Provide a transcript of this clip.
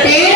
விட்டு